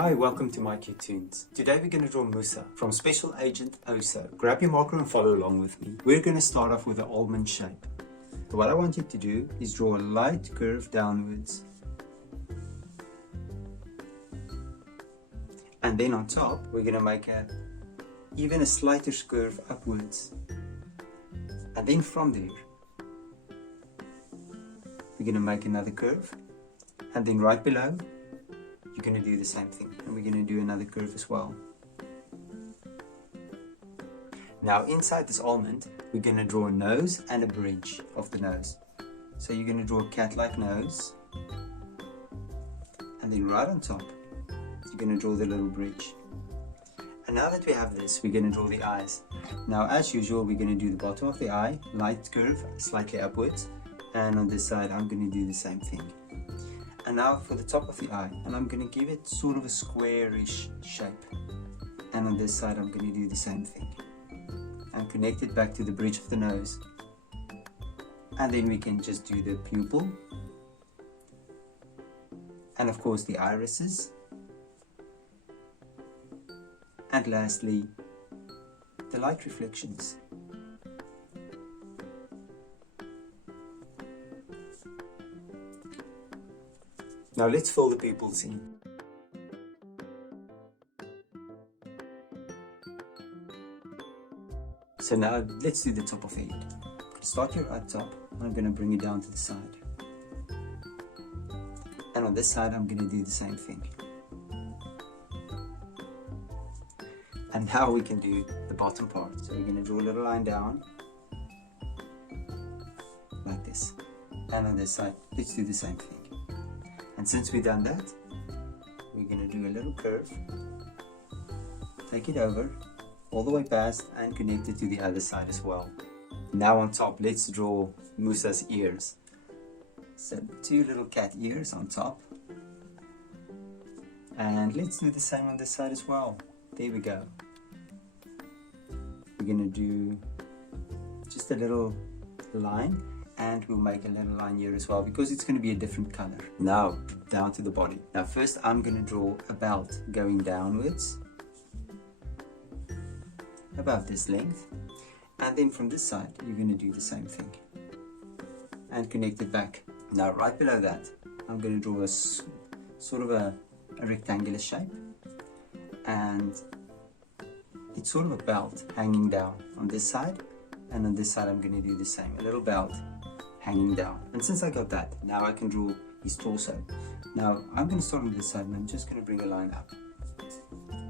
Hi, welcome to mycutetoons. Today we're going to draw Musa from Special Agent Oso. Grab your marker and follow along with me. We're going to start off with the almond shape. So what I want you to do is draw a light curve downwards. And then on top, we're going to make even a slighter curve upwards. And then from there, we're going to make another curve. And then right below, you're going to do the same thing, and we're going to do another curve as well. Now inside this almond, we're going to draw a nose and a bridge of the nose. So you're going to draw a cat-like nose, and then right on top, you're going to draw the little bridge. And now that we have this, we're going to draw the eyes. Now as usual, we're going to do the bottom of the eye, light curve, slightly upwards, and on this side, I'm going to do the same thing. And now for the top of the eye, and I'm going to give it sort of a squarish shape. And on this side, I'm going to do the same thing. And connect it back to the bridge of the nose. And then we can just do the pupil. And of course the irises. And lastly, the light reflections. Now let's fill the pupils in. So now let's do the top of the head. Start here at top, and I'm going to bring it down to the side. And on this side, I'm going to do the same thing. And now we can do the bottom part. So we're going to draw a little line down, like this. And on this side, let's do the same thing. And since we've done that, we're going to do a little curve, take it over, all the way past, and connect it to the other side as well. Now on top, let's draw Musa's ears. So 2 little cat ears on top. And let's do the same on this side as well. There we go. We're going to do just a little line. And we'll make a little line here as well, because it's going to be a different color. Now, down to the body. Now first I'm going to draw a belt going downwards, about this length. And then from this side, you're going to do the same thing. And connect it back. Now right below that, I'm going to draw a sort of a rectangular shape. And it's sort of a belt hanging down on this side. And on this side, I'm going to do the same. A little belt hanging down. And since I got that, now I can draw his torso. Now I'm going to start on this side, and I'm just going to bring a line up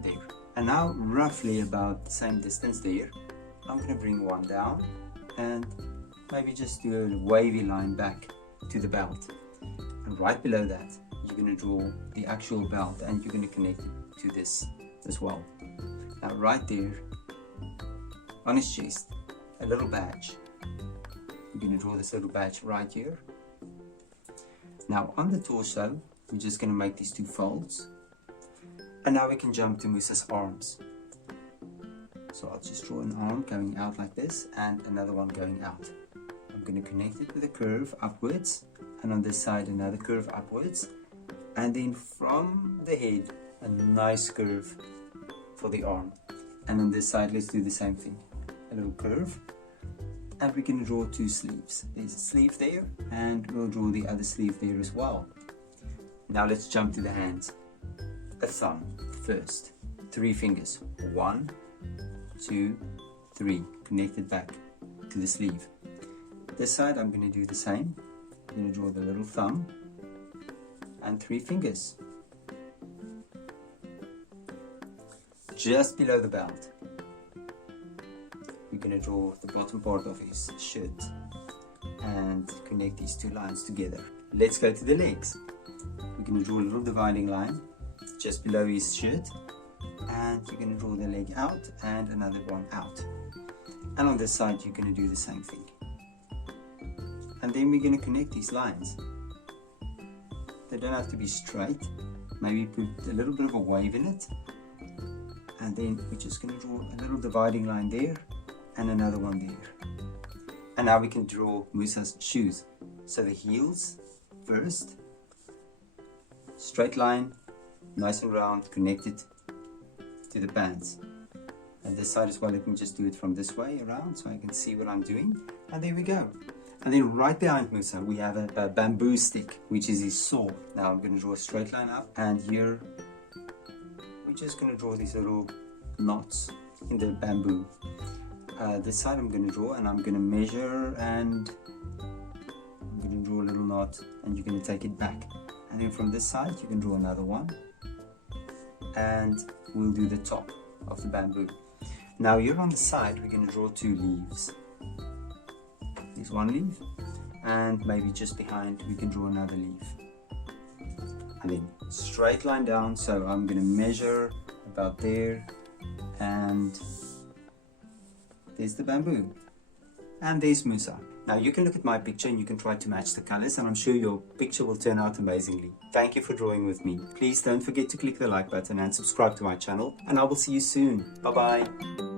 there. And now roughly about the same distance there, I'm going to bring one down and maybe just do a wavy line back to the belt. And right below that, you're going to draw the actual belt, and you're going to connect it to this as well. Now right there on his chest, a little badge. We're going to draw this little badge right here. Now on the torso, we're just going to make these 2 folds. And now we can jump to Musa's arms. So I'll just draw an arm going out like this, and another one going out. I'm going to connect it with a curve upwards, and on this side another curve upwards. And then from the head, a nice curve for the arm. And on this side, let's do the same thing. A little curve. And we can draw 2 sleeves. There's a sleeve there, and we'll draw the other sleeve there as well. Now let's jump to the hands. A thumb first. 3 fingers. 1, 2, 3. Connect it back to the sleeve. This side I'm going to do the same. I'm going to draw the little thumb and 3 fingers. Just below the belt, we're going to draw the bottom part of his shirt and connect these 2 lines together. Let's go to the legs. We're going to draw a little dividing line just below his shirt, and you're going to draw the leg out and another one out. And on this side, you're going to do the same thing. And then we're going to connect these lines. They don't have to be straight. Maybe put a little bit of a wave in it. And then we're just going to draw a little dividing line there and another one there. And now we can draw Musa's shoes. So the heels first, straight line, nice and round, connected to the bands. And this side as well, let me just do it from this way around so I can see what I'm doing. And there we go. And then right behind Musa, we have a bamboo stick, which is his saw. Now I'm going to draw a straight line up, and here we're just going to draw these little knots in the bamboo. This side I'm going to draw, and I'm going to measure, and I'm going to draw a little knot, and you're going to take it back. And then from this side, you can draw another one, and we'll do the top of the bamboo. Now here on the side, we're going to draw 2 leaves. There's 1 leaf, and maybe just behind we can draw another leaf. And then straight line down, so I'm going to measure about there, and there's the bamboo. And there's Musa. Now you can look at my picture and you can try to match the colors, and I'm sure your picture will turn out amazingly. Thank you for drawing with me. Please don't forget to click the like button and subscribe to my channel, and I will see you soon. Bye bye.